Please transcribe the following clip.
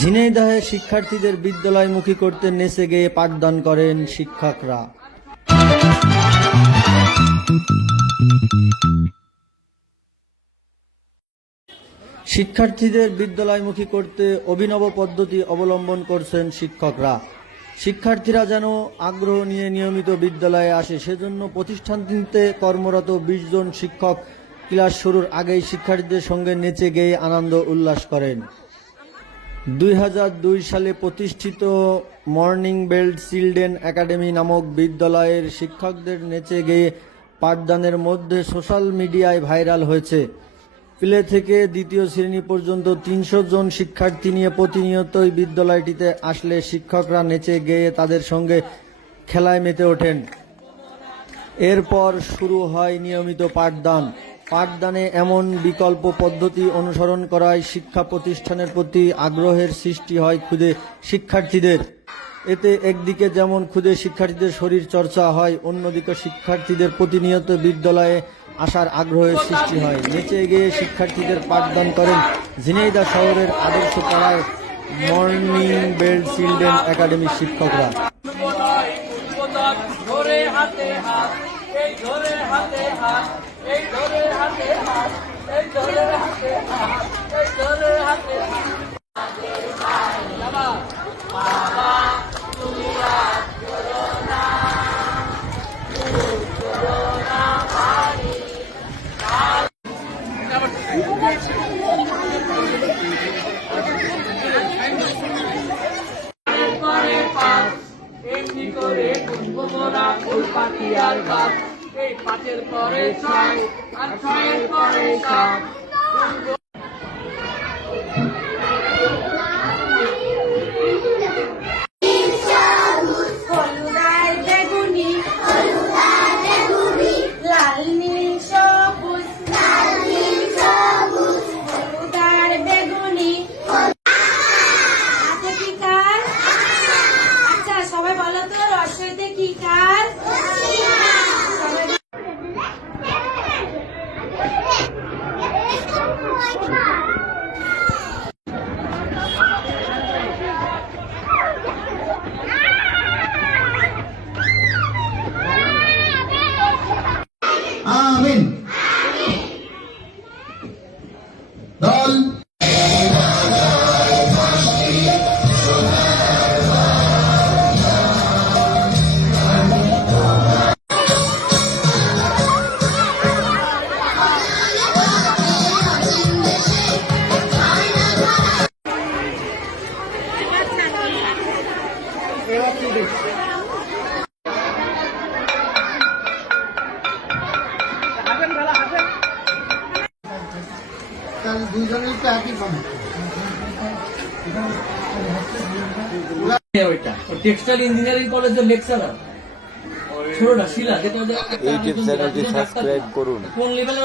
ঝিনাইদহে শিক্ষার্থীদের বিদ্যালয়মুখী করতে নেচে গিয়ে পাঠদান করেন শিক্ষকরা। শিক্ষার্থীদের বিদ্যালয়মুখী করতে অভিনব পদ্ধতি অবলম্বন করছেন শিক্ষকরা। শিক্ষার্থীরা যেন আগ্রহ নিয়ে নিয়মিত বিদ্যালয়ে আসে, সেজন্য প্রতিষ্ঠানটিতে কর্মরত বিশ জন শিক্ষক ক্লাস শুরুর আগেই শিক্ষার্থীদের সঙ্গে নেচে গেয়ে আনন্দ উল্লাস করেন। দুই হাজার দুই সালে প্রতিষ্ঠিত মর্নিং বেল্ট চিলড্রেন একাডেমি নামক বিদ্যালয়ের শিক্ষকদের নেচে গেয়ে পাঠদানের মধ্যে সোশ্যাল মিডিয়ায় ভাইরাল হয়েছে। প্লে থেকে দ্বিতীয় শ্রেণি পর্যন্ত তিনশো জন শিক্ষার্থী নিয়ে প্রতিনিয়তই বিদ্যালয়টিতে আসলে শিক্ষকরা নেচে গেয়ে তাদের সঙ্গে খেলায় মেতে ওঠেন। এরপর শুরু হয় নিয়মিত পাঠদান। পাঠদানে এমন বিকল্প পদ্ধতি অনুসরণ করায় শিক্ষা প্রতিষ্ঠানের প্রতি আগ্রহের সৃষ্টি হয় খুদে শিক্ষার্থীদের। এতে একদিকে যেমন খুদে শিক্ষার্থীদের শরীর চর্চা হয়, অন্যদিকে শিক্ষার্থীদের প্রতিনিয়ত বিদ্যালয়ে আসার আগ্রহের সৃষ্টি হয়। নেচে গিয়ে শিক্ষার্থীদের পাঠদান করেন ঝিনাইদা শহরের আদর্শ পাড়ায় মর্নিং বেল চিলড্রেন একাডেমির শিক্ষকরা। এই ধরে হাতে হাত, এই ধরে হাতে হাত, এই ধরে হাতে হাত, এই ধরে হাতে হাত। করে মোরা ফুল পাখি আর বাপ এই পাঁচের পরে ছয় আর ছয়ের পরে সাত দল। তাহলে দুইজনেই তো একই কম। ওইটা। টেক্সটাইল ইঞ্জিনিয়ারিং কলেজের লেকচারার ছোটটা শিলা যেটা ইউটিউব সাবস্ক্রাইব করুন। কোন লেভেলের